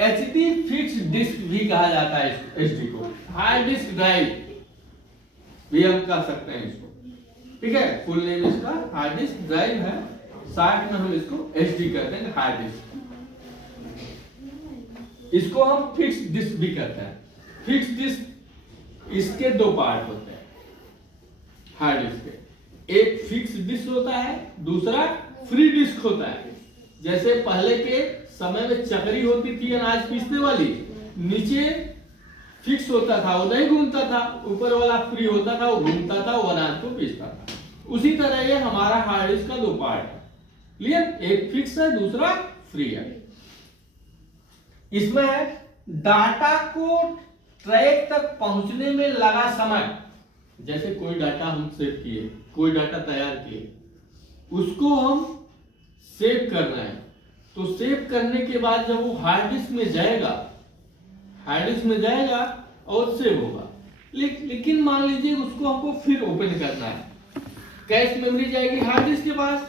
HD fix disc भी कहा जाता है एचडी को, हार्ड डिस्क ड्राइव भी हम कह सकते हैं इसको, ठीक है। फुल नेम इसका हार्ड डिस्क ड्राइव है, शॉर्ट में हम इसको एचडी कहते हैं, हार्ड डिस्क। इसको हम फिक्स डिस्क भी कहते हैं। फिक्स डिस्क इसके दो पार्ट होते हैं हार्ड डिस्क के, एक फिक्स डिस्क होता है, दूसरा फ्री डिस्क होता है। जैसे पहले के समय में चक्री होती थी अनाज पीसने वाली, नीचे फिक्स होता था, वो नहीं घूमता था, ऊपर वाला फ्री होता था, वो घूमता था, वो अनाज को पीसता था। उसी तरह ये हमारा हार्ड डिस्क का दो पार्ट है, क्लियर। एक फिक्स है, दूसरा फ्री है। इसमें है डाटा को ट्रैक तक पहुंचने में लगा समय। जैसे कोई डाटा हम सेव किए, कोई डाटा तैयार किए, उसको हम सेव करना है, तो सेव करने के बाद जब वो हार्ड डिस्क में जाएगा, हार्ड डिस्क में जाएगा और सेव होगा। लेकिन मान लीजिए उसको हमको फिर ओपन करना है, कैश मेमोरी जाएगी हार्ड डिस्क के पास,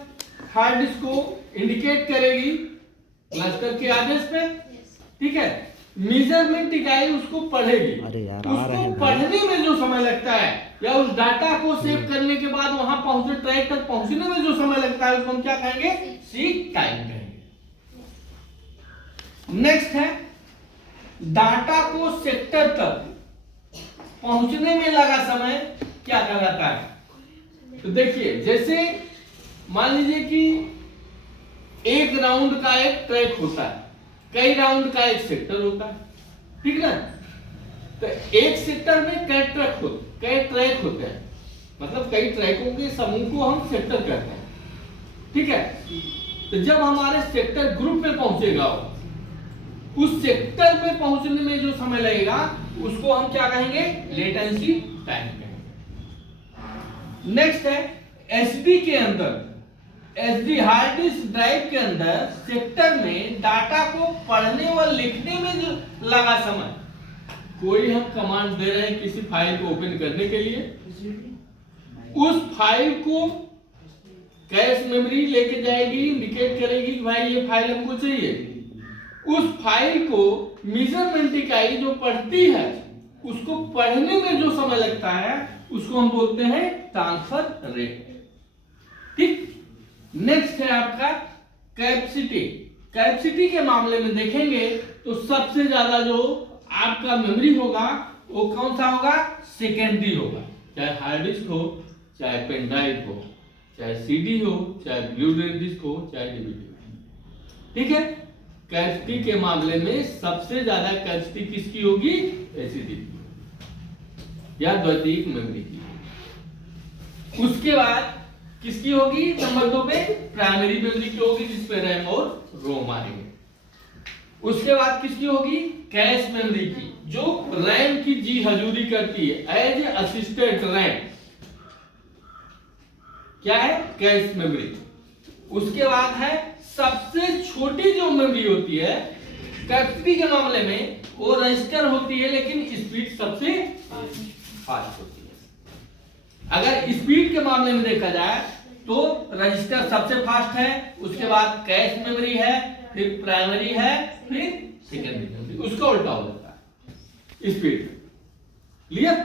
हार्ड डिस्क को इंडिकेट करेगी क्लस्टर के आदेश पे, ठीक है। मेजरमेंट इकाई उसको पढ़ेगी, उसको पढ़ने में जो समय लगता है या उस डाटा को सेव करने के बाद वहां पहुंचे, ट्रैक तक पहुंचने में जो समय लगता है उसको हम क्या कहेंगे, सीक टाइम कहेंगे। नेक्स्ट है डाटा को सेक्टर तक पहुंचने में लगा समय क्या कहलाता है। तो देखिए, जैसे मान लीजिए कि एक राउंड का एक ट्रैक होता है, कई राउंड का एक सेक्टर होता है, ठीक ना। तो एक सेक्टर में कई ट्रैक होते हैं, मतलब कई ट्रैकों के समूह को हम सेक्टर कहते हैं, ठीक है। तो जब हमारे सेक्टर ग्रुप में पहुंचेगा, उस सेक्टर में पहुंचने में जो समय लगेगा उसको हम क्या कहेंगे, लेटेंसी टाइम कहेंगे। नेक्स्ट है एचडी के अंदर, एचडी हार्ड डिस्क ड्राइव के अंदर सेक्टर में डाटा को पढ़ने व लिखने में जो लगा समय। कोई हम कमांड दे रहे हैं किसी फाइल को ओपन करने के लिए, उस फाइल को कैश मेमोरी लेके जाएगी, इंडिकेट करेगी कि भाई ये फाइल हमको चाहिए। उस फाइल को मेजरमेंट इकाई जो पढ़ती है, उसको पढ़ने में जो समय लगता है उसको हम बोलते हैं ट्रांसफर रेट, ठीक। नेक्स्ट है आपका कैपेसिटी। कैपेसिटी के मामले में देखेंगे तो सबसे ज्यादा जो आपका मेमोरी होगा वो कौन सा होगा, सेकेंडरी होगा। चाहे हार्ड डिस्क हो, चाहे पेन ड्राइव हो, चाहे सीडी हो, चाहे ब्लू डिस्क हो, चाहे डीवीडी हो, ठीक है। कैपेसिटी के मामले में सबसे ज्यादा कैपेसिटी किसकी होगी, एचडी या द्वितीयक मेमोरी की। उसके बाद किसकी होगी, नंबर 2 पे प्राइमरी मेमोरी की होगी, जिसपे रैम और रोम आएंगे। उसके बाद किसकी होगी, कैश मेमोरी की, जो रैम की जी हजूरी करती है, एज असिस्टेंट रैम, क्या है, कैश मेमोरी। उसके बाद है सबसे छोटी जो मेमोरी होती है कैपेसिटी के मामले में, वो रजिस्टर होती है, लेकिन स्पीड सबसे फास्ट होती है। अगर स्पीड के मामले में देखा जाए तो रजिस्टर सबसे फास्ट है, उसके बाद कैश मेमोरी है, फिर प्राइमरी है, फिर सेकेंडरी मेमोरी, उसका उल्टा हो जाता है स्पीड, क्लियर।